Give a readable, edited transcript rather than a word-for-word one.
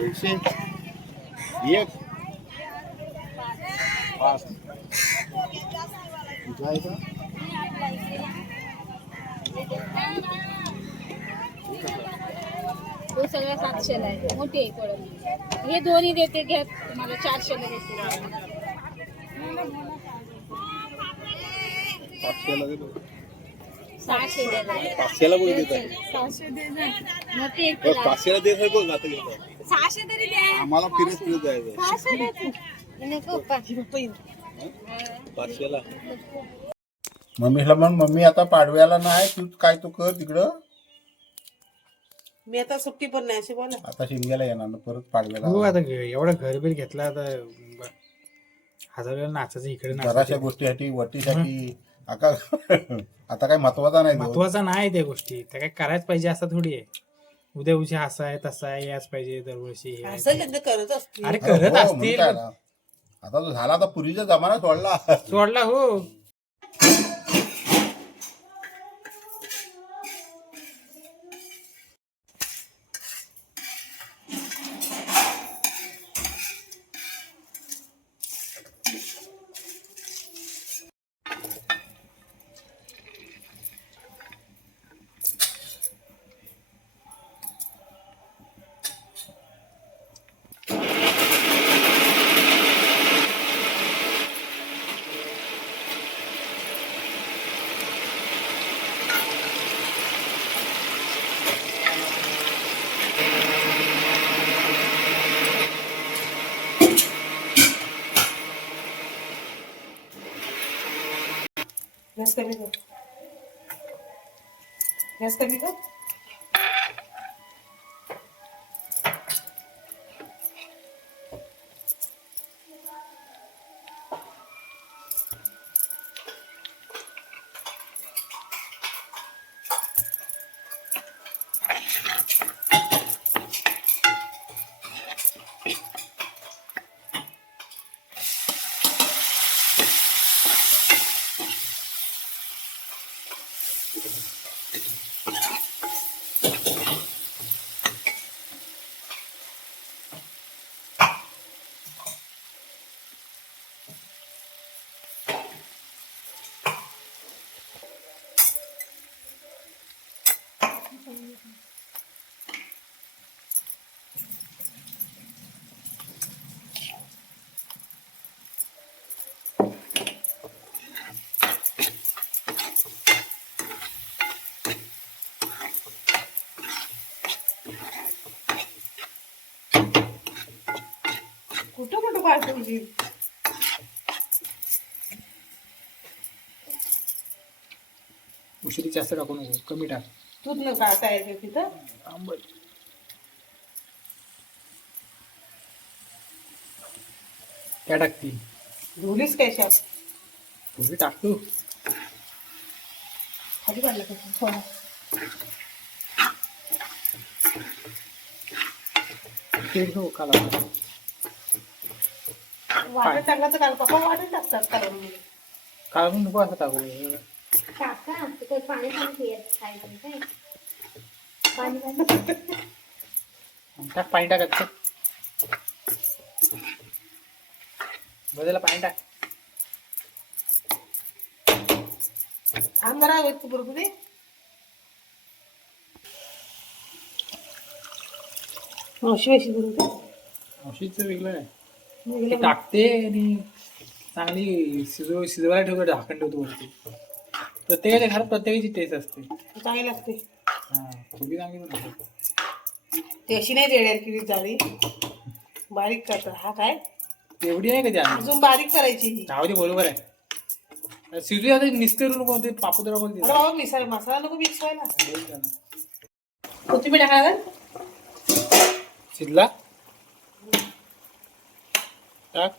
150 एक 5 तुझा आहे का? तो सगळ्या 700ला आहे, मोठी आहे कोळंबी. हे दोन्ही देते घ्या तुम्हाला 400ला देते. 500ला देतो. 600 द्या. 500ला बोल देत आहे. 600 दे ना. मोठी एक 500ला देत आहे कोण आता घेतो. 600 तरी द्या. आम्हाला फिरत जायचं 600 देते. नको 500ला. मम्मीला म्हण मम्मी आता पाडव्याला नाही तू काय तू कर तिकडं. मी आता सुट्टी पण नाही अशी बोला. आता शिमग्याला येणार ना परत पाडव्याला. हो आता एवढा घरबीर घेतला आता 1000 वेळा नाचायचं इकडे जराशा नाचायचं. गोष्टीसाठी वटीसाठी आता काय महत्वाचा नाही तो. महत्वाचा नाही त्या गोष्टी त्या काय करायच पाहिजे असं थोडी आहे. उद्या उद्या असा आहे तसा आहे याच पाहिजे दरवर्षी हे आहे. असं त्यांना करत असते. अरे हो, करत म्हणून असतील काय ना. आता तो झाला आता पुरीचा जमाना सोडला. सोडला हो. गॅस कमी कर. गॅस कमी कर. कुठं कुठं काढतो तुझी. उशिरी जास्त टाकू नको कमी टाक. तूच न काढता येते तिथं. काय टाकती धुलीच काय शाप. पूर्वी टाकतो. खाली काढलं कसं थोडं. तेल हो काला वाटत टाकायचं काल पप्पा वाटत टाकतात काढून. काढून नको असं टाकू. काका ते काही पाणी पण येत खायचं काय पाणी टाक पाणी टाकायचं. बदला पाणी टाक. थांब जरा तू बरोबर दे. मावशी अशी बरोबर औषधचं वेगळं आहे. ते टाकते आणि चांगली शिजवायला ठेवतो ढाकण ठेवतो वरती. प्रत्येकाच्या घरात प्रत्येकाची टेस्ट असते. चांगली लागते. हा थोडी चांगली बनवते. ती अशी नाही रेड्यार केली जाळी बारीक करतात. हा काय एवढी नाही का त्या अजून बारीक करायची ही. दे बरोबर आहे. शिजू आता निस्तेरून कोणते पापुद्रा अरे बोलते. बाबा मिसळ मसाला नको मिक्स व्हायला. कोथिंबीर टाकायला शिजला टाक.